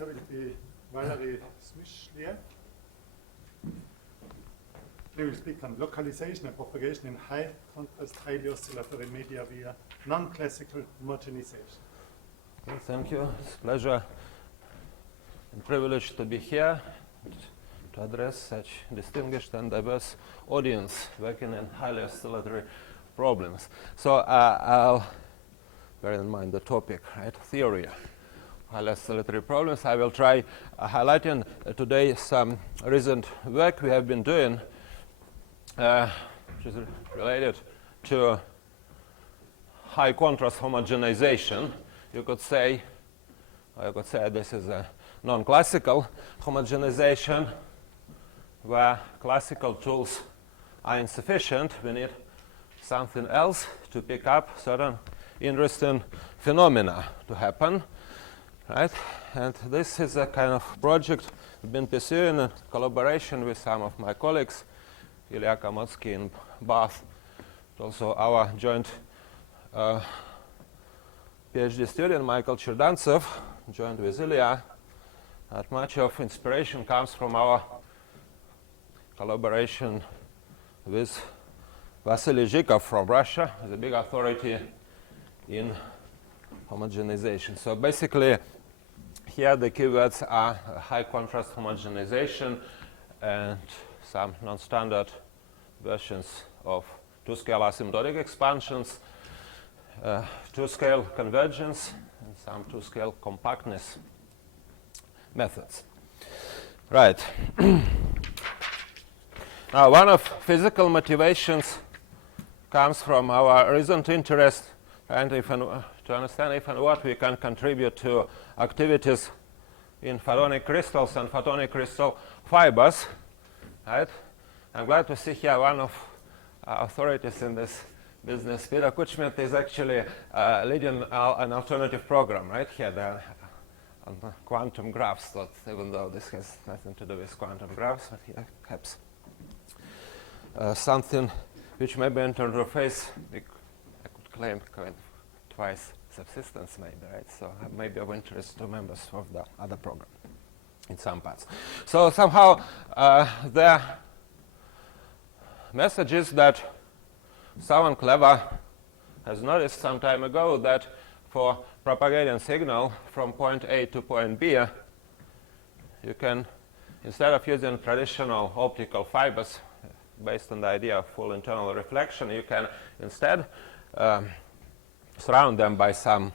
speaker will be Valerie Smysley. She will speak on localization and propagation in high contrast, highly oscillatory media via non-classical homogenization. Okay, thank you. It's a pleasure and privilege to be here to address such distinguished and diverse audience working in highly oscillatory problems. So I'll bear in mind the topic, right? Theory. Highly oscillatory problems. I will try highlighting today some recent work we have been doing, which is related to high contrast homogenization. You could say this is a non-classical homogenization where classical tools are insufficient. We need something else to pick up certain interesting phenomena to happen, right? And this is a kind of project we've been pursuing in collaboration with some of my colleagues, Ilya Kamotsky in Bath, also our joint PhD student Michael Cherdantsov, joined with Ilya. That much of inspiration comes from our collaboration with Vasily Zhikov from Russia, the big authority in homogenization. So basically, here the keywords are high contrast homogenization and some non-standard versions of two-scale asymptotic expansions, two-scale convergence, and some two-scale compactness methods. Right. Now, one of physical motivations comes from our recent interest and to understand if and what we can contribute to activities in photonic crystals and photonic crystal fibers. Right? I'm glad to see here one of our authorities in this business. Peter Kuchmet is actually leading an alternative program, right here, on the quantum graphs, even though this has nothing to do with quantum graphs, but here perhaps something which may be interface, I could claim kind of twice subsistence maybe, right? So maybe of interest to members of the other program in some parts. So somehow the message is that someone clever has noticed some time ago that for propagating signal from point A to point B, you can, instead of using traditional optical fibers based on the idea of full internal reflection, you can instead surround them by something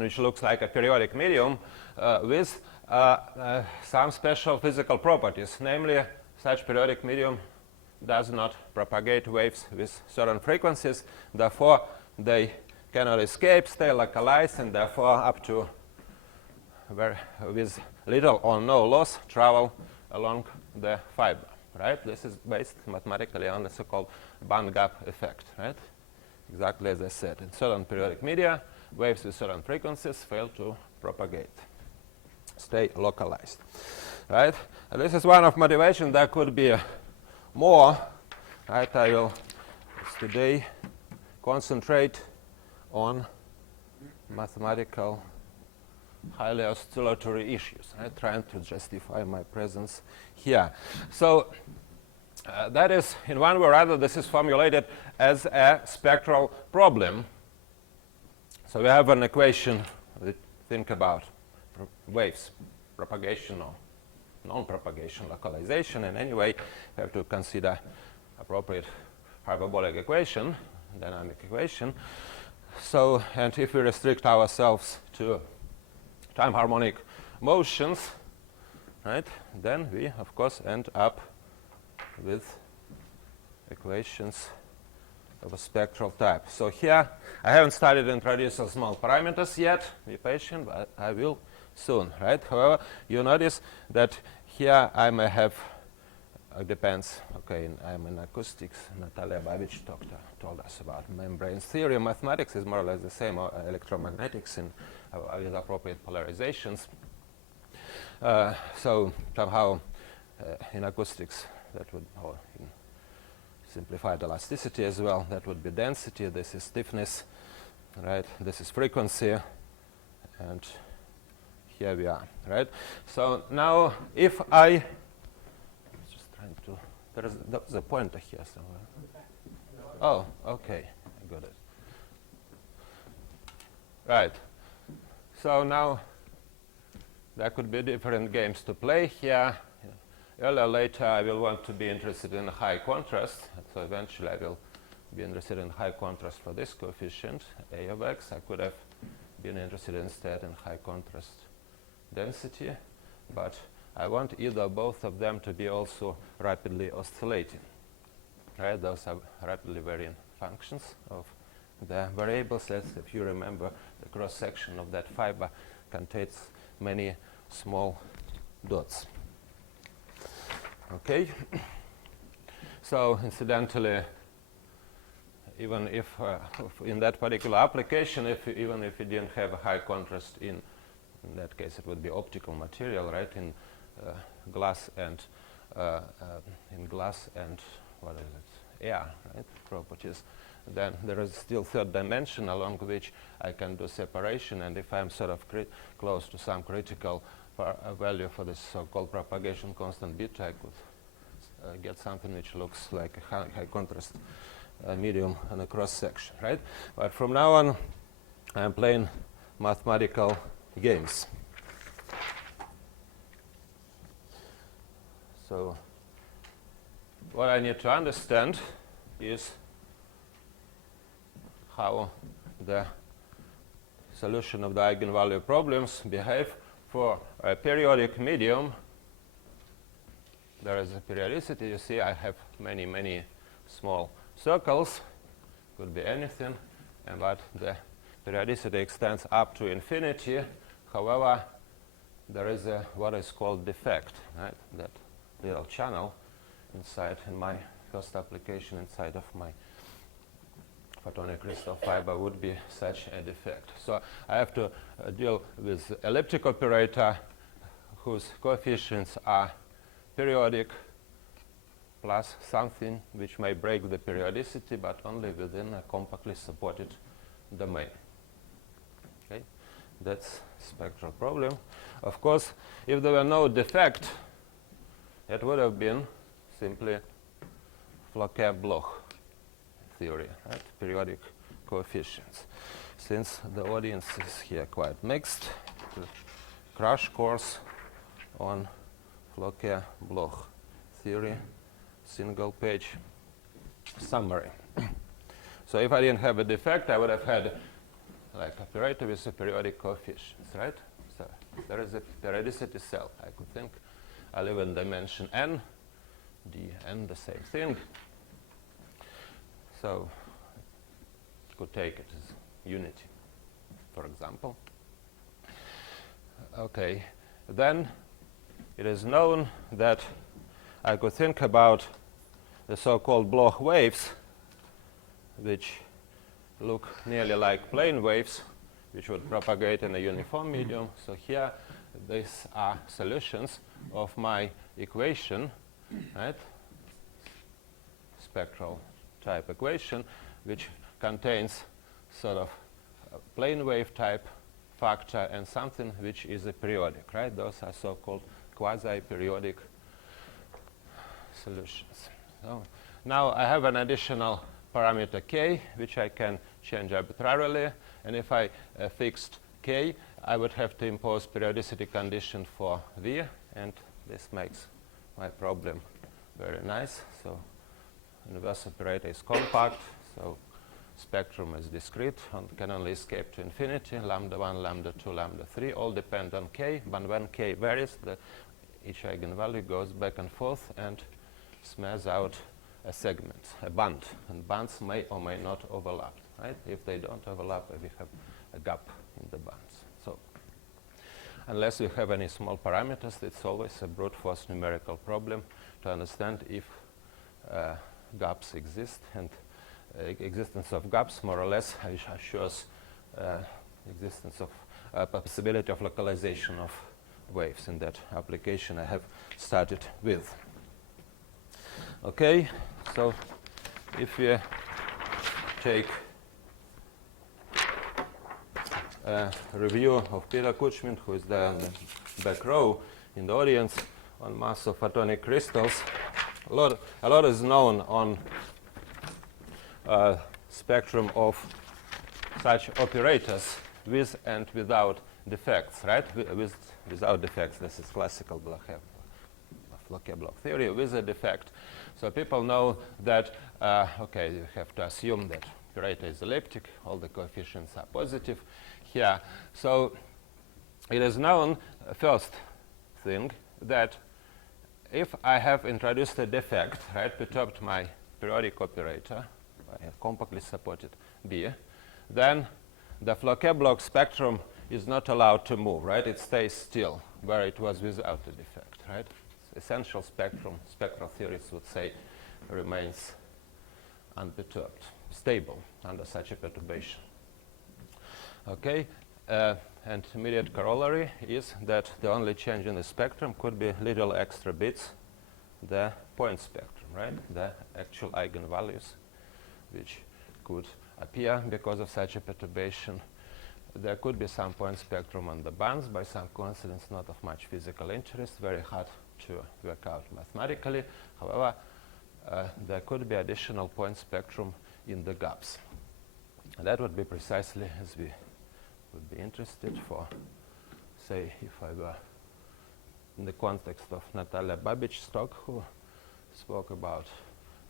which looks like a periodic medium with some special physical properties. Namely, such periodic medium does not propagate waves with certain frequencies. Therefore, they cannot escape, stay localized, and therefore up to with little or no loss travel along the fiber. Right? This is based mathematically on the so-called band gap effect. Right? Exactly as I said, in certain periodic media, waves with certain frequencies fail to propagate, stay localized. Right? And this is one of motivation. There could be more. Right? I will today concentrate on mathematical highly oscillatory issues, right? Trying to justify my presence here. So that is, in one way or other, this is formulated as a spectral problem. So we have an equation that think about waves, propagation or non-propagation, localization, and anyway, we have to consider appropriate hyperbolic equation, dynamic equation. So, and if we restrict ourselves to time harmonic motions, right, then we, of course, end up with equations of a spectral type. So here, I haven't started introducing small parameters yet. Be patient, but I will soon, right? However, you notice that here I may have, depends, okay, I'm in acoustics. Natalia Babic told us about membrane theory. Mathematics is more or less the same, or electromagnetics with appropriate polarizations. So somehow in acoustics, that would, or in simplified elasticity as well, that would be density, this is stiffness, right? This is frequency, and here we are, right? So now if I just trying to, there's a pointer here somewhere. Oh, okay, I got it. Right. So now there could be different games to play here. Earlier or later I will want to be interested in high contrast, so eventually I will be interested in high contrast for this coefficient, A of x. I could have been interested instead in high contrast density, but I want either or both of them to be also rapidly oscillating. Right? Those are rapidly varying functions of the variables. As if you remember, the cross-section of that fiber contains many small dots. Okay. So incidentally, even if in that particular application, even if you didn't have a high contrast in that case it would be optical material, right? In glass and what is it? Air, right? Properties. Then there is still third dimension along which I can do separation, and if I'm sort of close to some critical value for this so-called propagation constant beta, I could get something which looks like a high contrast medium and a cross section, right? But from now on, I'm playing mathematical games. So what I need to understand is how the solution of the eigenvalue problems behave for a periodic medium. There is a periodicity. You see, I have many, many small circles. Could be anything, but the periodicity extends up to infinity. However, there is a what is called defect, right? That little channel inside, in my first application inside of my photonic crystal fiber would be such a defect. So I have to deal with elliptic operator whose coefficients are periodic plus something which may break the periodicity, but only within a compactly supported domain. Okay, that's spectral problem. Of course, if there were no defect, it would have been simply Floquet-Bloch theory, right? Periodic coefficients. Since the audience is here quite mixed, the crash course on Floquet-Bloch theory, single page summary. So if I didn't have a defect, I would have had like operator with a periodic coefficients, right? So there is a periodicity cell. I could think I live in dimension n, dn the same thing. So could take it as unity, for example. Okay, then it is known that I could think about the so-called Bloch waves, which look nearly like plane waves, which would propagate in a uniform medium. So here, these are solutions of my equation, right? Spectral type equation, which contains sort of a plane wave type factor and something which is a periodic, right? Those are so-called quasi-periodic solutions. So now I have an additional parameter k, which I can change arbitrarily, and if I fixed k, I would have to impose periodicity condition for v, and this makes my problem very nice. So inverse operator is compact, so spectrum is discrete and can only escape to infinity. Lambda 1, lambda 2, lambda 3 all depend on k, but when k varies, each eigenvalue goes back and forth and smears out a segment, a band, and bands may or may not overlap, right? If they don't overlap, we have a gap in the bands. So unless we have any small parameters, it's always a brute force numerical problem to understand if gaps exist, and existence of gaps more or less assures existence of possibility of localization of waves in that application I have started with. Okay, so if we take review of Peter Kuchmin, who is there in the back row in the audience, on mass of photonic crystals. A lot is known on spectrum of such operators with and without defects, right? Without defects, this is classical Floquet block theory. With a defect, so people know that okay, you have to assume that operator is elliptic, all the coefficients are positive here. So it is known, first thing, that if I have introduced a defect, right, perturbed my periodic operator by a compactly supported B, then the Floquet block spectrum is not allowed to move, right? It stays still where it was without a defect, right? Essential spectrum, spectral theorists would say, remains unperturbed, stable under such a perturbation. Okay, and immediate corollary is that the only change in the spectrum could be little extra bits, the point spectrum, right? The actual eigenvalues which could appear because of such a perturbation. There could be some point spectrum on the bands, by some coincidence not of much physical interest, very hard to work out mathematically. However, there could be additional point spectrum in the gaps. And that would be precisely as we would be interested for, say, if I were in the context of Natalia Babic-Stock, who spoke about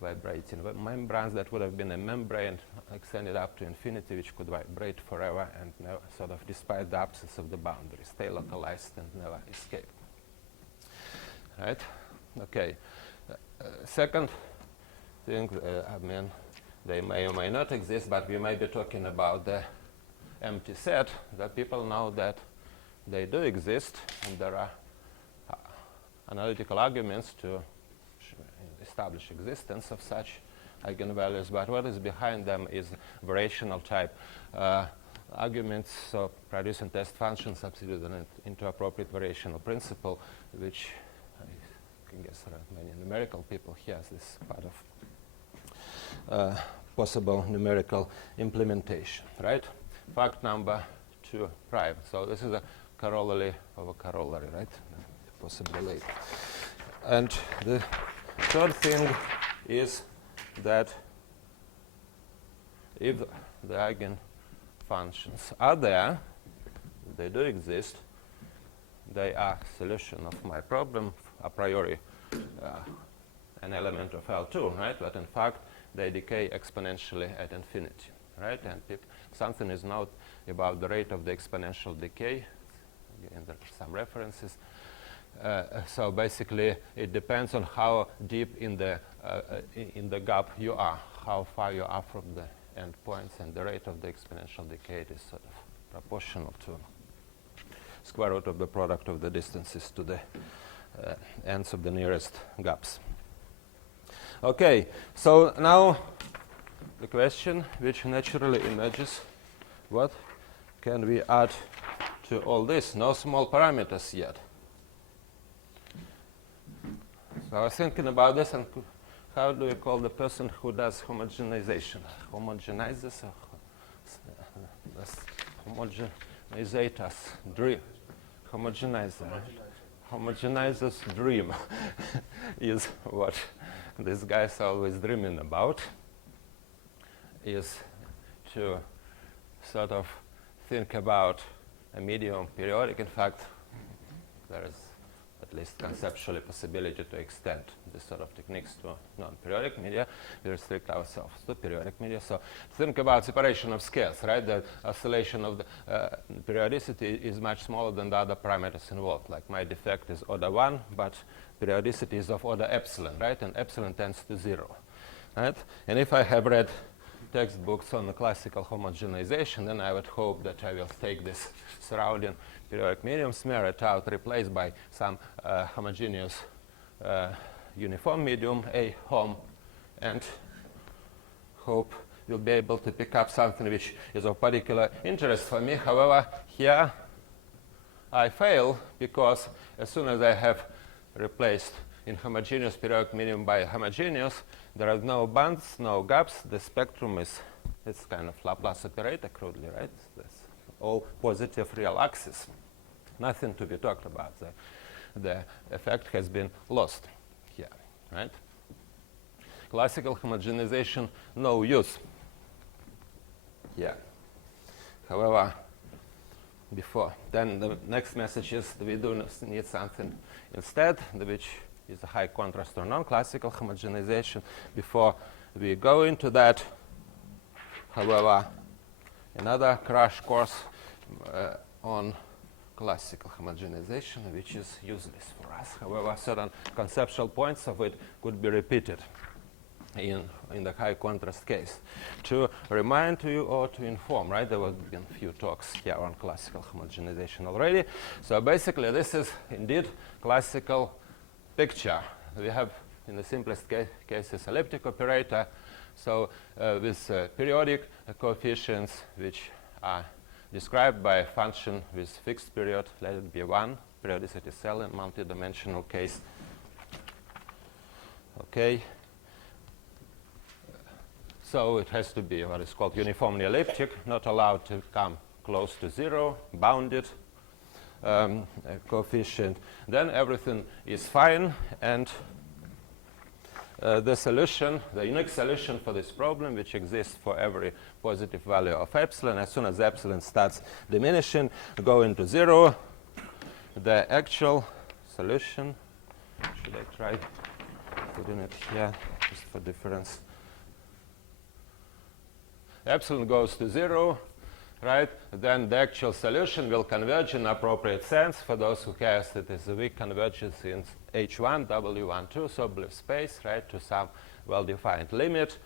vibrating membranes, that would have been a membrane extended up to infinity, which could vibrate forever and never, sort of, despite the absence of the boundary, stay localized and never escape. Right? Okay. Second thing, I mean, they may or may not exist, but we may be talking about the empty set, that people know that they do exist, and there are analytical arguments to establish existence of such eigenvalues, but what is behind them is variational type arguments, so producing test functions substituted into appropriate variational principle, which I can guess there are many numerical people here as this part of possible numerical implementation, right? Fact number 2 prime. So this is a corollary of a corollary, right? Possibly later. And the third thing is that if the eigenfunctions are there, they do exist, they are solution of my problem, a priori an element of L2, right? But in fact, they decay exponentially at infinity, right? And something is known about the rate of the exponential decay, and there are some references. So basically, it depends on how deep in the gap you are, how far you are from the endpoints, and the rate of the exponential decay is sort of proportional to square root of the product of the distances to the ends of the nearest gaps. Okay, so now the question which naturally emerges: what can we add to all this? No small parameters yet. So I was thinking about this, and how do you call the person who does homogenization? Homogenizes or homogenizators? Dream. Homogenizer. Homogenizer's dream is what these guys are always dreaming about, is to sort of think about a medium periodic. In fact, there is at least conceptually possibility to extend this sort of techniques to non-periodic media. We restrict ourselves to periodic media. So think about separation of scales, right? The oscillation of the periodicity is much smaller than the other parameters involved. Like my defect is order 1, but periodicity is of order epsilon, right? And epsilon tends to 0, right? And if I have read textbooks on the classical homogenization, then I would hope that I will take this surrounding periodic medium, smear it out, replaced by some homogeneous uniform medium, A hom, and hope you'll be able to pick up something which is of particular interest for me. However, here I fail, because as soon as I have replaced inhomogeneous periodic medium by homogeneous, there are no bands, no gaps. The spectrum is, it's kind of Laplace operator crudely, right? That's all positive real axes. Nothing to be talked about. The effect has been lost here, right? Classical homogenization, no use here. However, then the next message is that we do need something instead, which is a high contrast or non-classical homogenization. Before we go into that, however, another crash course on classical homogenization, which is useless for us. However, certain conceptual points of it could be repeated in the high contrast case. To remind you or to inform, right? There have been a few talks here on classical homogenization already. So basically, this is indeed classical picture. We have, in the simplest cases, elliptic operator. So with periodic coefficients, which are described by a function with fixed period, let it be 1, periodicity cell in multi-dimensional case. Okay. So it has to be what is called uniformly elliptic, not allowed to come close to 0, bounded coefficient. Then everything is fine, and the solution, the unique solution for this problem, which exists for every positive value of epsilon, as soon as epsilon starts diminishing, go into 0. The actual solution, should I try putting it here just for difference? Epsilon goes to 0, right? Then the actual solution will converge in appropriate sense. For those who care, it is a weak convergence in H1, W12, Sobolev space, right, to some well-defined limit,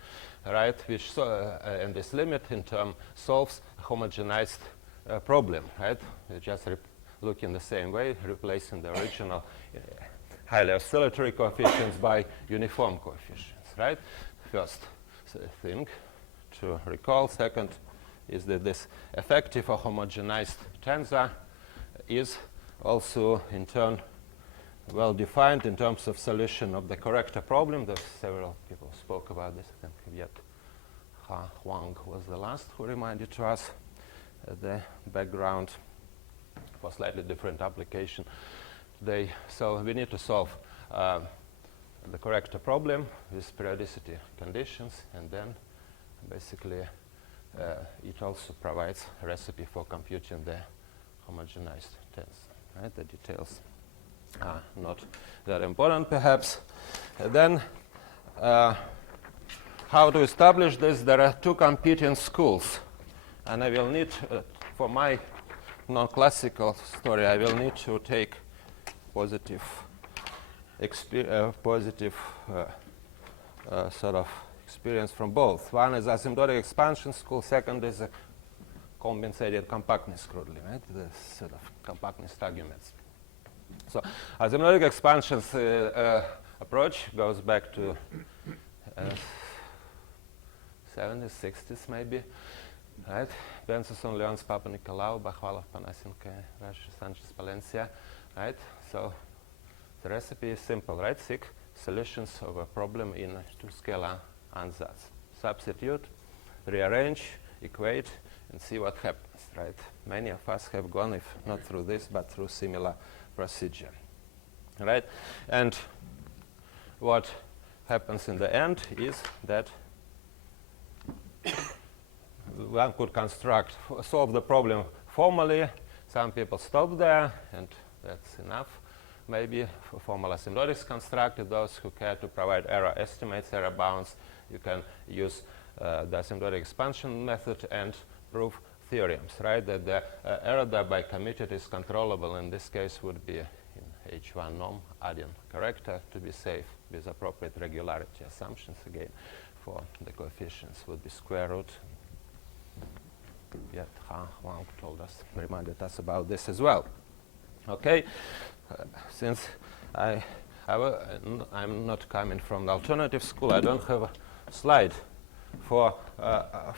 right? Which and this limit in turn solves a homogenized problem, right? You just look in the same way, replacing the original highly oscillatory coefficients by uniform coefficients, right? First thing to recall. Second is that this effective or homogenized tensor is also in turn well defined in terms of solution of the corrector problem. There's several people spoke about this. I think yet Huang was the last who reminded to us the background for slightly different application. So we need to solve the corrector problem with periodicity conditions, and then basically it also provides a recipe for computing the homogenized tensor. Right? The details are not that important, perhaps. Then, how to establish this? There are two competing schools, and I will need, for my non-classical story, I will need to take positive sort of experience from both. One is asymptotic expansion school. Second is a compensated compactness crudely, right? The sort of compactness arguments. So asymptotic expansion's approach goes back to 70s, 60s maybe, right? Benson, Leons, Papa Nicolau, Bachvalov, Panasinka, Rash, Sanchez, Palencia, right? So the recipe is simple, right? Seek solutions of a problem in two scalar ansatz. Substitute, rearrange, equate, and see what happens, right? Many of us have gone, if not through this, but through similar procedure, right? And what happens in the end is that one could solve the problem formally. Some people stop there, and that's enough. Maybe for formal asymptotics constructed, those who care to provide error estimates, error bounds, you can use the asymptotic expansion method and prove theorems, right? That the error thereby committed is controllable. In this case, would be in H1 norm, adding corrector to be safe with appropriate regularity assumptions. Again, for the coefficients would be square root. Yet Huang told us, reminded us about this as well. Okay, since I'm not coming from the alternative school, I don't have a slide for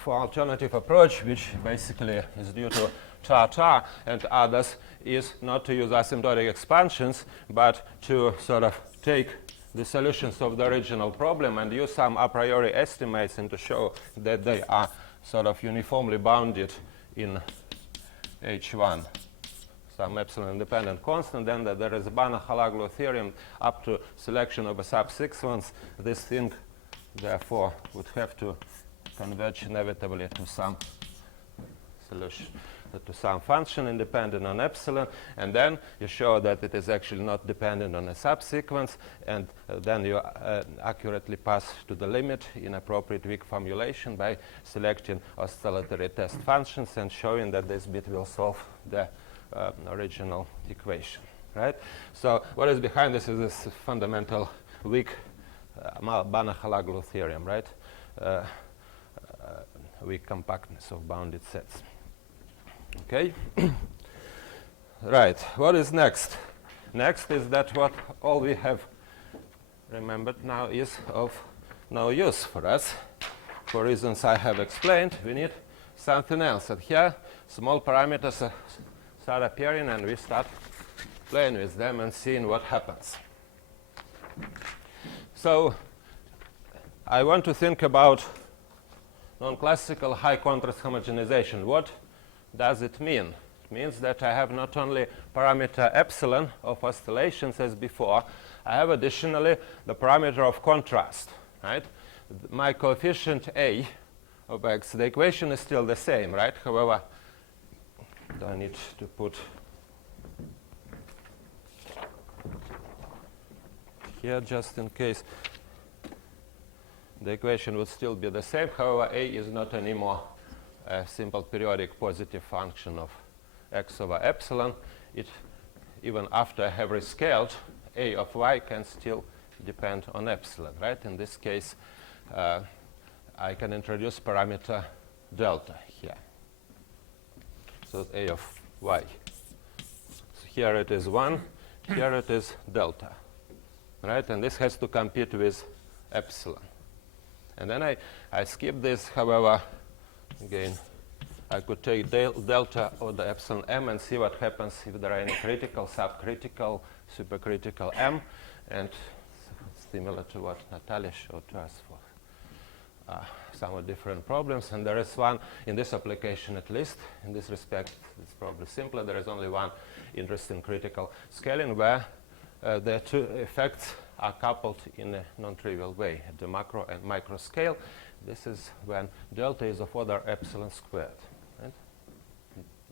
alternative approach, which basically is due to Tartar and others, is not to use asymptotic expansions, but to sort of take the solutions of the original problem and use some a priori estimates and to show that they are sort of uniformly bounded in H1, some epsilon independent constant, then there is a Banach-Halaglu theorem up to selection of a subsequence. This thing, therefore, would have to converge inevitably to some solution, to some function independent on epsilon, and then you show that it is actually not dependent on a subsequence, and then you accurately pass to the limit in appropriate weak formulation by selecting oscillatory test functions and showing that this bit will solve the original equation, right? So what is behind this is this fundamental weak Banach-Halaglu theorem, right? Weak compactness of bounded sets. Okay. Right. What is next? Next is that what all we have remembered now is of no use for us. For reasons I have explained, we need something else. And here, small parameters start appearing, and we start playing with them and seeing what happens. So I want to think about non-classical high contrast homogenization. What does it mean? It means that I have not only parameter epsilon of oscillations as before, I have additionally the parameter of contrast, right? My coefficient A of x, the equation is still the same, right? However, I need to put here just in case the equation would still be the same. However, A is not anymore a simple periodic positive function of x over epsilon. It, even after I have rescaled, A of y can still depend on epsilon, right? In this case, I can introduce parameter delta here. So A of y. So here it is 1, here it is delta, right? And this has to compete with epsilon. And then I skip this, however, again, I could take delta of the epsilon m and see what happens if there are any critical, subcritical, supercritical m, and similar to what Natalia showed to us for somewhat different problems. And there is one, in this application at least, in this respect, it's probably simpler. There is only one interesting critical scaling where the two effects are coupled in a non-trivial way at the macro and micro scale. This is when delta is of order epsilon squared. Right?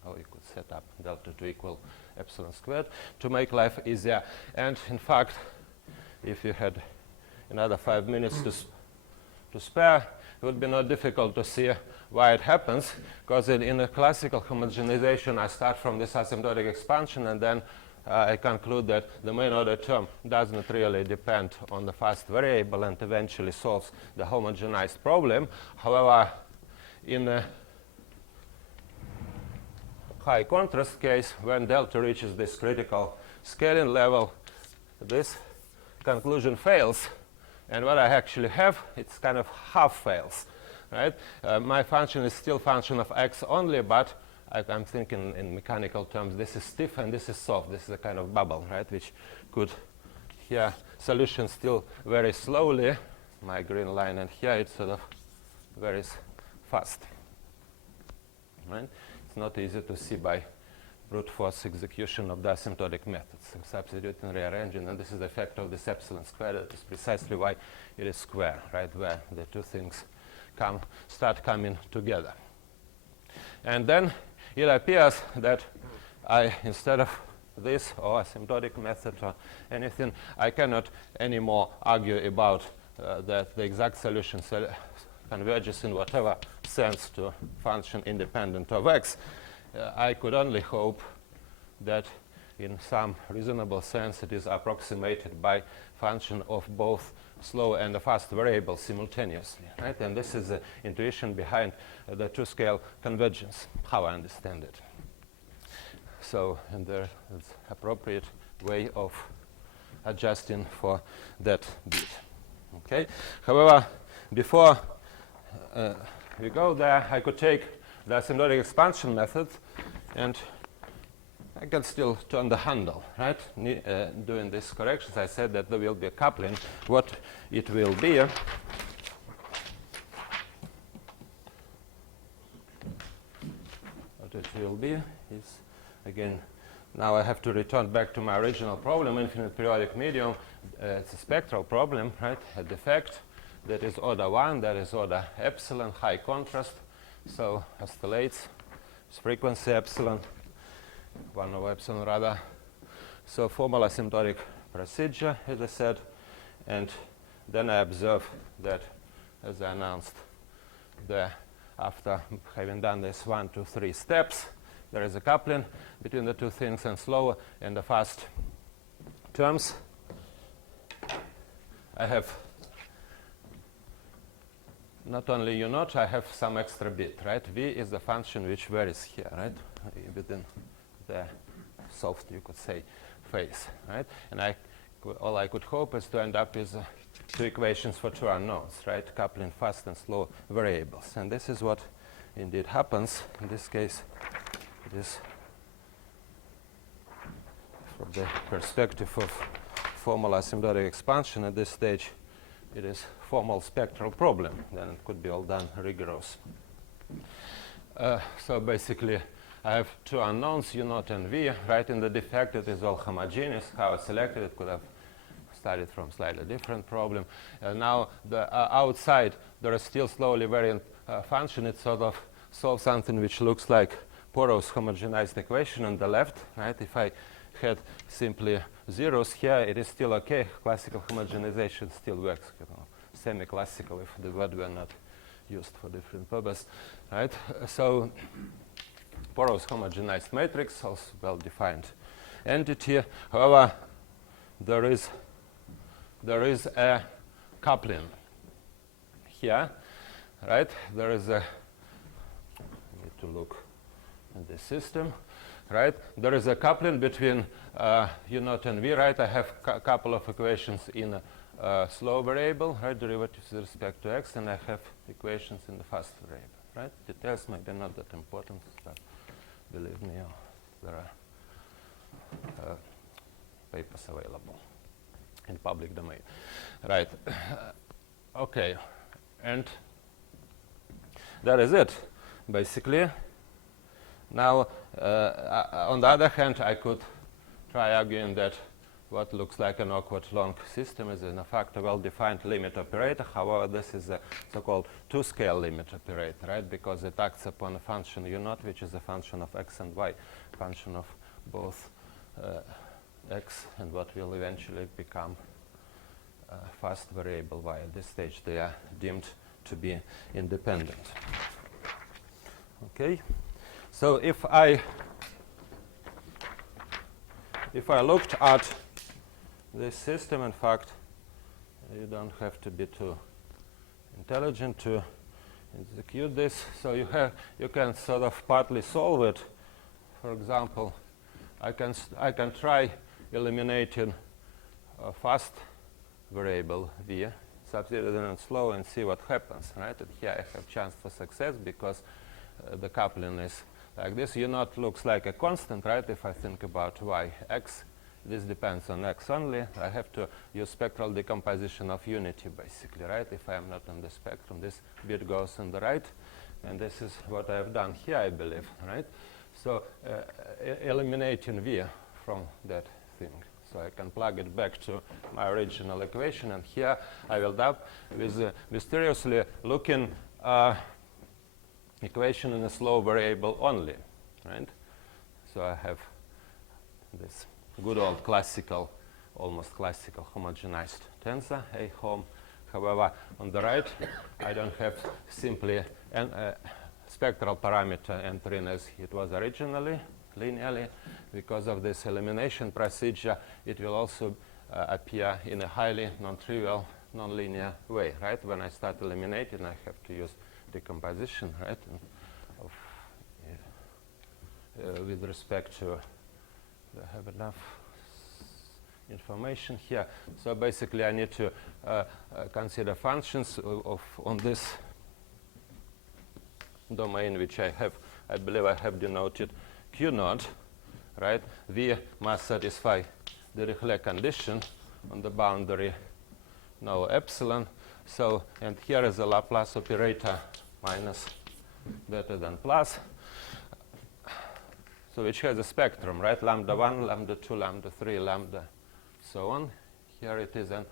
Or you could set up delta to equal epsilon squared to make life easier. And in fact, if you had another 5 minutes to spare, it would be not difficult to see why it happens, because in a classical homogenization, I start from this asymptotic expansion, and then I conclude that the main order term does not really depend on the fast variable and eventually solves the homogenized problem. However, in a high contrast case, when delta reaches this critical scaling level, this conclusion fails. And what I actually have, it's kind of half fails, right? My function is still function of x only, but I'm thinking in mechanical terms. This is stiff and this is soft. This is a kind of bubble, right? Which could, here, solution still very slowly, my green line, and here it's sort of very fast, right? It's not easy to see by brute force execution of the asymptotic methods. So substituting, rearranging, and this is the effect of this epsilon squared. That is precisely why it is square, right? Where the two things start coming together. And then it appears that instead of this or asymptotic method or anything, I cannot anymore argue about that the exact solution converges in whatever sense to function independent of x. I could only hope that in some reasonable sense it is approximated by function of both slow and a fast variable simultaneously, right? And this is the intuition behind the two-scale convergence, how I understand it. So, and there is appropriate way of adjusting for that bit. Okay. However, before we go there, I could take the asymptotic expansion method, and I can still turn the handle, right? Doing these corrections, I said that there will be a coupling. What it will be, what it will be is, again, now I have to return back to my original problem, infinite periodic medium. It's a spectral problem, right? A defect that is order 1, that is order epsilon, high contrast, so oscillates, frequency epsilon, 1 over epsilon rather. So formal asymptotic procedure, as I said, and then I observe that, as I announced, after having done this 1, 2, 3 steps, there is a coupling between the two things, and slow and the fast terms. I have not only u naught, I have some extra bit, right? V is the function which varies here, right? Within the soft, you could say, phase, right? And all I could hope is to end up with two equations for two unknowns, right? Coupling fast and slow variables. And this is what indeed happens. In this case, it is, from the perspective of formal asymptotic expansion at this stage, it is formal spectral problem. Then it could be all done rigorous. So basically, I have two unknowns, u naught and v, right? In the defect, it is all homogeneous. How I selected it could have studied from slightly different problem. Now, the outside, there is still slowly variant function. It sort of solves something which looks like porous homogenized equation on the left, right? If I had simply zeros here, it is still okay. Classical homogenization still works, semi-classical if the word were not used for different purpose, right? So porous homogenized matrix, also well-defined entity. However, there is a coupling here, right? There is a, I need to look at the system, right? There is a coupling between u naught and v, right? I have a couple of equations in a slow variable, right? Derivatives with respect to x, and I have equations in the fast variable, right? Details might be not that important, but believe me, there are papers available in public domain, right? Okay, and that is it, basically. Now, on the other hand, I could try arguing that what looks like an awkward long system is in fact a well-defined limit operator. However, this is a so-called two-scale limit operator, right? Because it acts upon a function u naught, which is a function of x and y, function of both x and what will eventually become fast variable y. At this stage, they are deemed to be independent. Okay. So if I looked at this system, in fact, you don't have to be too intelligent to execute this. So you can sort of partly solve it. For example, I can try eliminating a fast variable v, substitute it in slow, and see what happens. Right? And here I have chance for success because the coupling is like this. U naught looks like a constant, right? If I think about y, x, this depends on x only. I have to use spectral decomposition of unity, basically, right? If I am not on the spectrum, this bit goes on the right, and this is what I have done here, I believe, right? So eliminating v from that thing. So I can plug it back to my original equation, and here I will end up with a mysteriously looking equation in a slow variable only, right? So I have this good old classical, almost classical homogenized tensor, A hom. However, on the right, I don't have simply a spectral parameter entering as it was originally, linearly. Because of this elimination procedure, it will also appear in a highly non-trivial, non-linear way, right? When I start eliminating, I have to use decomposition, right? With respect to, do I have enough information here? So basically, I need to consider functions on this domain, which I believe I have denoted Q naught, right? V must satisfy the Dirichlet condition on the boundary no epsilon. So, and here is a Laplace operator minus better than plus. so which has a spectrum, right? Lambda 1, lambda 2, lambda 3, lambda, so on. Here it is an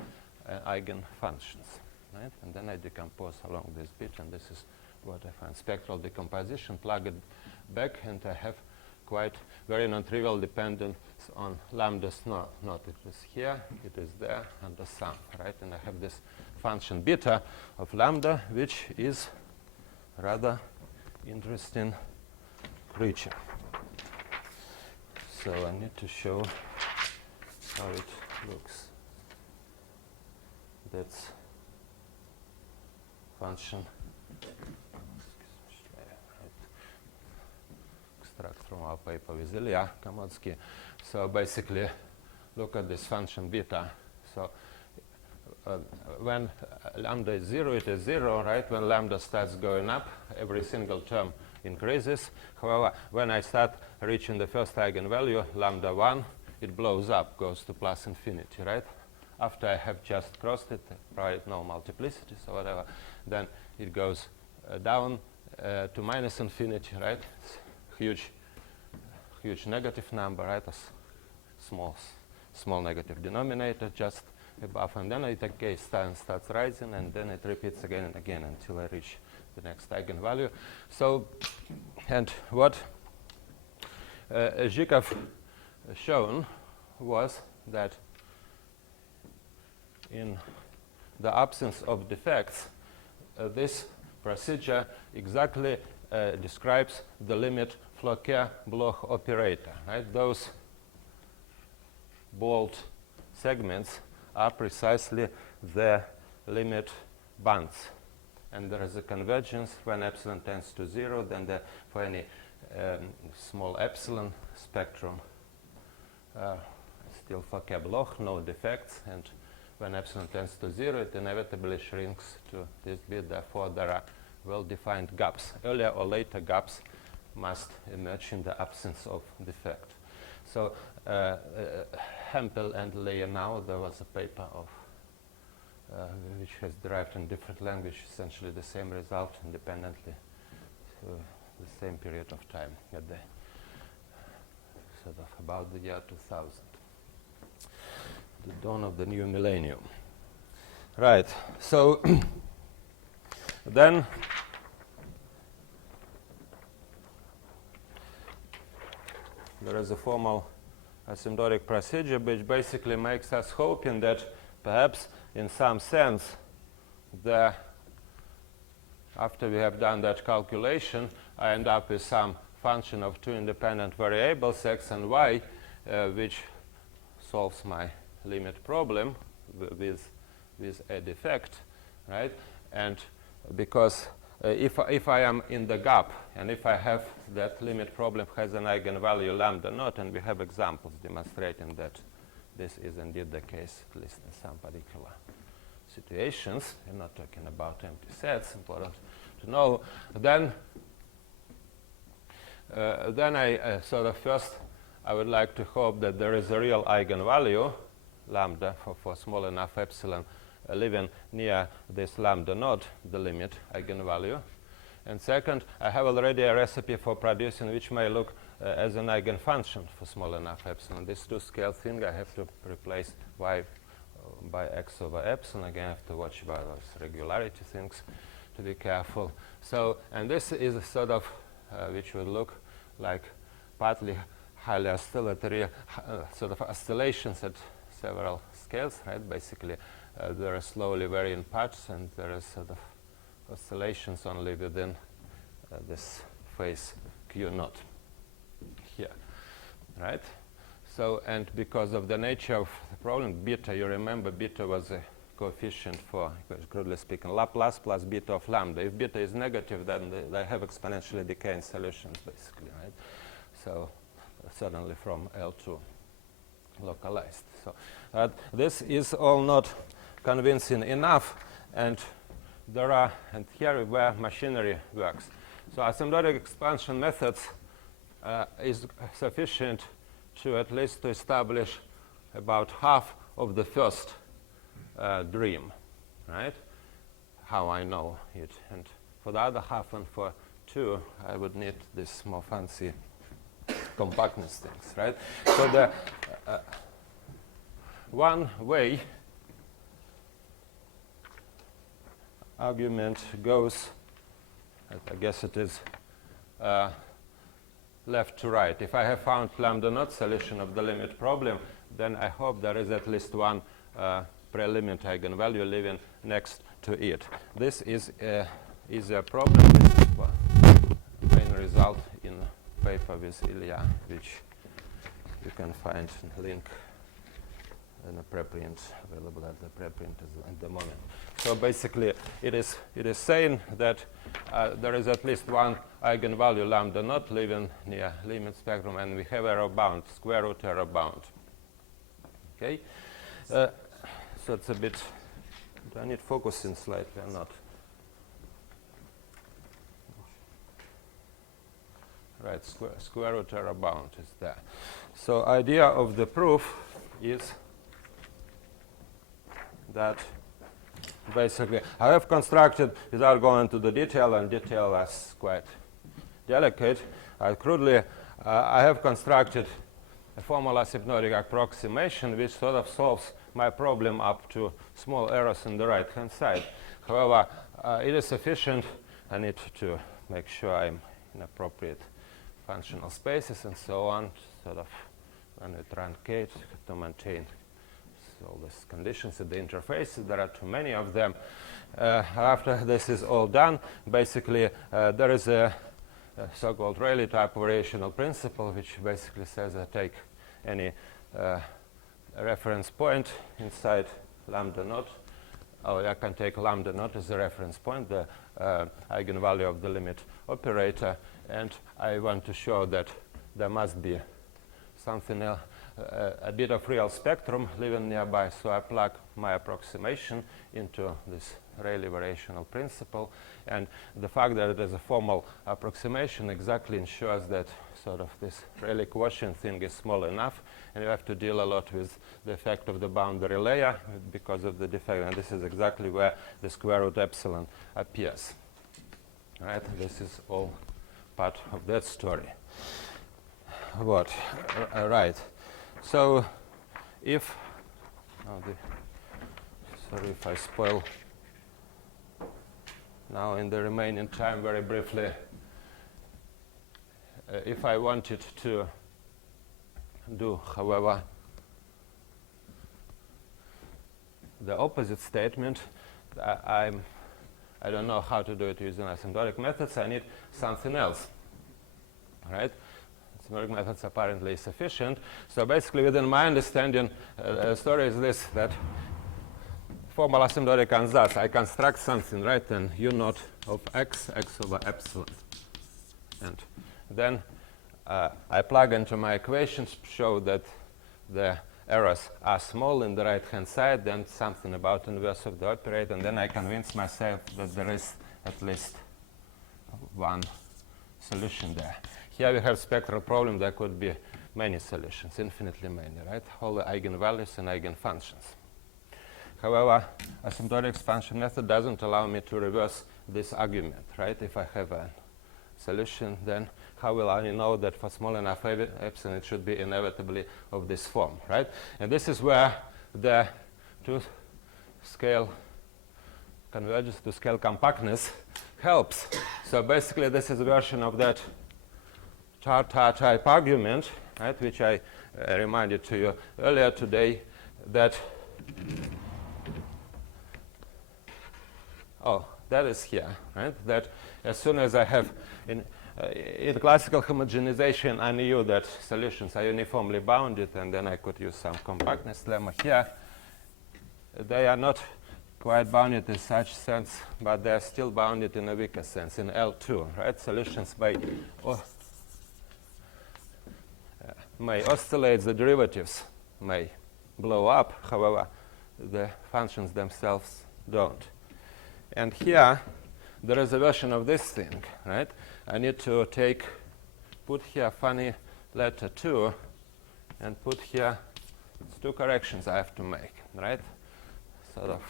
eigenfunctions, right? And then I decompose along this bit, and this is what I find. Spectral decomposition, plug it back, and I have quite very non-trivial dependence on lambdas not. It is here, it is there, and the sum, right? And I have this function beta of lambda, which is rather interesting creature. So I need to show how it looks. That's function. Extract from our paper with Ilya Kamotsky. So basically, look at this function beta. So when lambda is 0, it is 0, right? When lambda starts going up, every single term increases. However, when I start reaching the first eigenvalue, lambda 1, it blows up, goes to plus infinity, right? After I have just crossed it, right, no multiplicities or whatever, then it goes down to minus infinity, right? It's huge negative number, right? A small negative denominator just above, and then it again starts rising, and then it repeats again and again until I reach the next eigenvalue. So, and what Zhikov shown was that in the absence of defects, this procedure exactly describes the limit Floquet-Bloch operator, right? Those bold segments are precisely the limit bands. And there is a convergence when epsilon tends to 0, then for any small epsilon spectrum, still Floquet-Bloch, no defects, and when epsilon tends to 0, it inevitably shrinks to this bit. Therefore, there are well-defined gaps. Earlier or later gaps must emerge in the absence of defect. So Hempel and Leonau, there was a paper of which has derived in different language essentially the same result independently, the same period of time at the sort of about the year 2000, the dawn of the new millennium. Right. So then there is a formal asymptotic procedure which basically makes us hoping that perhaps in some sense after we have done that calculation, I end up with some function of two independent variables, x and y, which solves my limit problem with a defect, right? And because if I am in the gap, and if I have that limit problem has an eigenvalue lambda naught, and we have examples demonstrating that this is indeed the case, at least in some particular situations, we're not talking about empty sets, important to know, then I sort of first I would like to hope that there is a real eigenvalue lambda for small enough epsilon living near this lambda naught, the limit eigenvalue. And second, I have already a recipe for producing which may look as an eigenfunction for small enough epsilon. This two-scale thing, I have to replace y by x over epsilon. Again, I have to watch about those regularity things to be careful. So, and this is a sort of which would look like partly highly oscillatory sort of oscillations at several scales, right? Basically, there are slowly varying parts, and there are sort of oscillations only within this phase Q naught here, right? So, and because of the nature of the problem, beta, you remember beta was a coefficient for, crudely speaking, Laplace plus beta of lambda. If beta is negative, then they have exponentially decaying solutions, basically, right? So, suddenly from L2 localized. So, this is all not convincing enough, and there are, and here where machinery works. So asymptotic expansion methods is sufficient to at least to establish about half of the first dream, right? How I know it. And for the other half and for two, I would need this more fancy compactness things, right? So the one way argument goes, I guess it is left to right. If I have found lambda naught solution of the limit problem, then I hope there is at least one prelimit eigenvalue living next to it. This is a problem. This is one main result in a paper with Ilya, which you can find a link in a preprint available at the preprint at the moment. So basically, it is saying that there is at least one eigenvalue lambda naught living near limit spectrum, and we have error bound, square root error bound. Okay, so it's a bit. Do I need focusing slightly or not? Right, square root error bound is there. So idea of the proof is that basically I have constructed, without going into the detail, and detail is quite delicate, crudely, I have constructed a formal asymptotic approximation which sort of solves my problem up to small errors on the right hand side. However, it is sufficient. I need to make sure I'm in appropriate functional spaces and so on, sort of when we truncate to maintain all these conditions at the interfaces. There are too many of them. After this is all done, basically there is a so-called Rayleigh type variational principle, which basically says I take any reference point inside lambda naught. I can take lambda naught as a reference point, the eigenvalue of the limit operator, and I want to show that there must be something else, a bit of real spectrum living nearby. So I plug my approximation into this Rayleigh variational principle, and the fact that it is a formal approximation exactly ensures that sort of this Rayleigh quotient thing is small enough, and you have to deal a lot with the effect of the boundary layer because of the defect, and this is exactly where the square root epsilon appears. Right? This is all part of that story. What? Right. So if sorry if I spoil now in the remaining time very briefly, if I wanted to do, however, the opposite statement, I don't know how to do it using asymptotic methods. I need something else, right? Asymptotic methods apparently sufficient. So basically, within my understanding, the story is this: that formal asymptotic ansatz, I construct something, right? And u naught of x over epsilon, and then I plug into my equations, show that the errors are small in the right-hand side, then something about inverse of the operator, and then I convince myself that there is at least one solution there. Here we have spectral problem. There could be many solutions, infinitely many, right? All the eigenvalues and eigenfunctions. However, asymptotic expansion method doesn't allow me to reverse this argument, right? If I have a solution, then how will I know that for small enough epsilon it should be inevitably of this form, right? And this is where the two-scale convergence to scale compactness helps. So basically, this is a version of that Char-Tar type argument, right, which I reminded to you earlier today, that that is here, right? That as soon as I have in classical homogenization, I knew that solutions are uniformly bounded, and then I could use some compactness lemma here. They are not quite bounded in such sense, but they are still bounded in a weaker sense, in L2, right? Solutions may oscillate, the derivatives may blow up, however, the functions themselves don't. And here, there is a version of this thing, right? I need to put here funny letter 2, and put here, it's two corrections I have to make, right? Sort of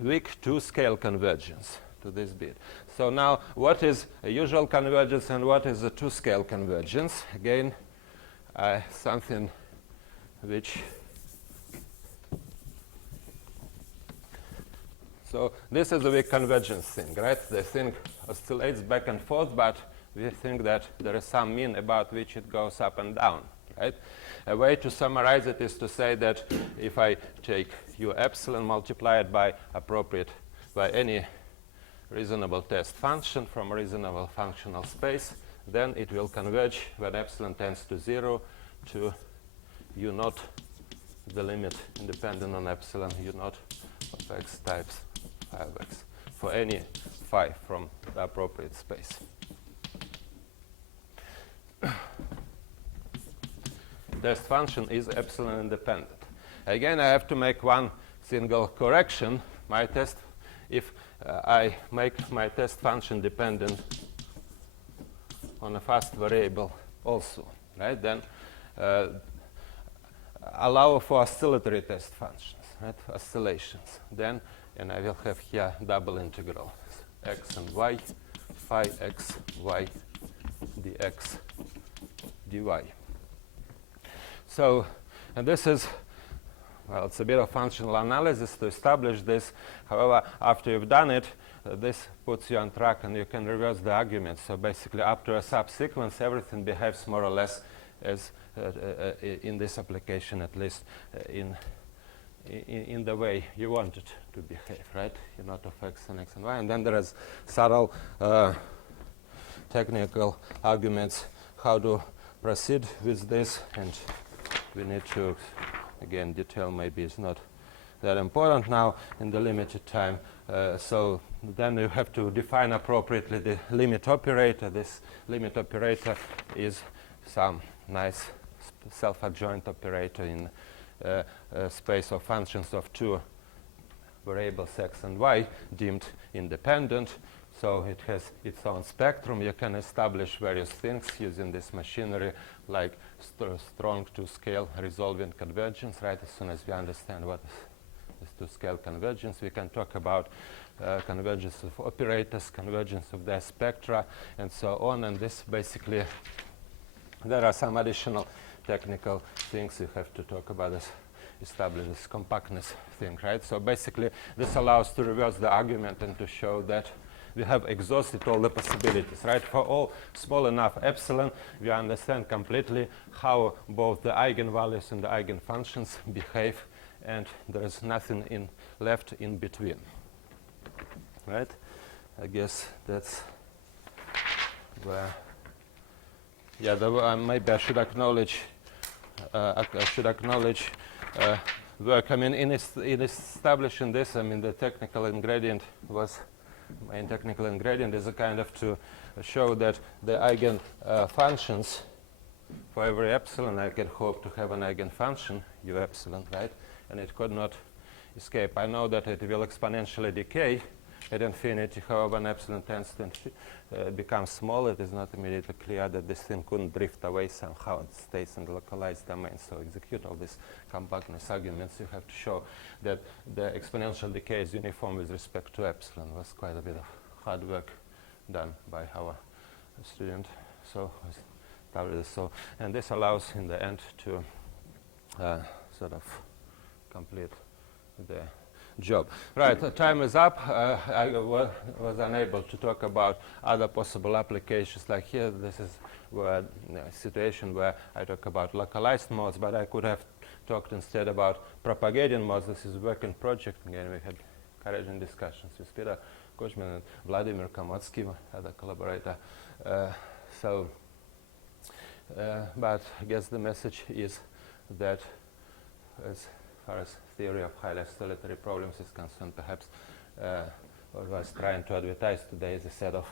weak two-scale convergence to this bit. So now, what is a usual convergence and what is a two-scale convergence? Again, something which... So this is a weak convergence thing, right? The thing oscillates back and forth, but we think that there is some mean about which it goes up and down, right? A way to summarize it is to say that if I take u epsilon, multiply it by any reasonable test function from a reasonable functional space, then it will converge when epsilon tends to 0 to u naught, the limit independent on epsilon u naught of x times 5x for any phi from the appropriate space. Test function is epsilon independent. Again, I have to make one single correction. My test, if I make my test function dependent on a fast variable also, right? Then allow for oscillatory test functions, right? Oscillations. Then, and I will have here double integral x and y, phi x y dx dy. So, and this is, well, it's a bit of functional analysis to establish this. However, after you've done it, this puts you on track and you can reverse the argument. So basically, after a subsequence, everything behaves more or less as in this application, at least in the way you want it to behave, right? U naught of x and y. And then there is subtle technical arguments how to proceed with this, and we need to, again, detail maybe is not that important now in the limited time. So then you have to define appropriately the limit operator. This limit operator is some nice self-adjoint operator in a space of functions of two variables x and y deemed independent. So it has its own spectrum. You can establish various things using this machinery, like strong two-scale resolving convergence, right? As soon as we understand what is two-scale convergence, we can talk about convergence of operators, convergence of their spectra, and so on. And this basically, there are some additional technical things you have to talk about, this establish this compactness thing, right? So basically, this allows to reverse the argument and to show that we have exhausted all the possibilities, right? For all small enough epsilon, we understand completely how both the eigenvalues and the eigenfunctions behave, and there is nothing left in between, right? I guess that's where, yeah, maybe I should acknowledge work. I mean, in establishing this, I mean, the technical ingredient was, main technical ingredient is a kind of to show that the eigen functions for every epsilon, I can hope to have an eigenfunction, u epsilon, right? And it could not escape. I know that it will exponentially decay at infinity. However, when epsilon tends to become small, it is not immediately clear that this thing couldn't drift away somehow. It stays in the localized domain. So execute all these compactness arguments. You have to show that the exponential decay is uniform with respect to epsilon. It was quite a bit of hard work done by our student. So, and this allows in the end to sort of complete the job. Right, time is up. I was unable to talk about other possible applications. Like here, this is a situation where I talk about localized modes, but I could have talked instead about propagating modes. This is a working project. Again, we had encouraging discussions with Peter Kochman and Vladimir Komotsky, other collaborator. But I guess the message is that as far as theory of highly oscillatory problems is concerned, perhaps what I was trying to advertise today is a set of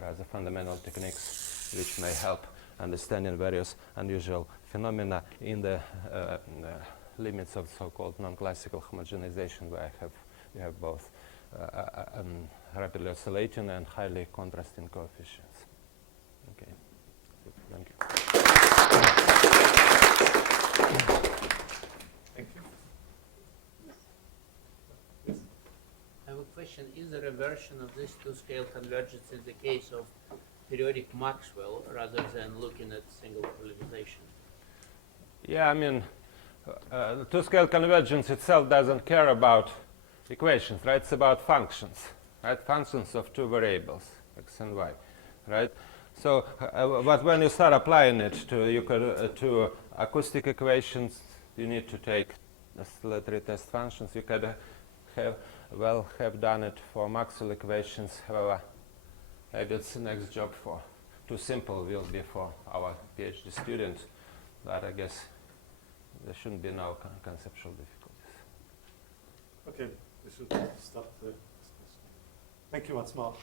rather fundamental techniques which may help understanding various unusual phenomena in the limits of so-called non-classical homogenization, where we have both rapidly oscillating and highly contrasting coefficients. Okay, thank you. Thank you. I have a question. question, is there a version of this two-scale convergence in the case of periodic Maxwell rather than looking at single polarization? Yeah, I mean, the two-scale convergence itself doesn't care about equations, right? It's about functions, right? Functions of two variables, x and y, right? So, but when you start applying it to acoustic equations, you need to take oscillatory test functions. You could have done it for Maxwell equations. However, maybe it's the next job for too simple will be for our PhD students. But I guess there shouldn't be no conceptual difficulties. Okay, we should stop the discussion. Thank you once more.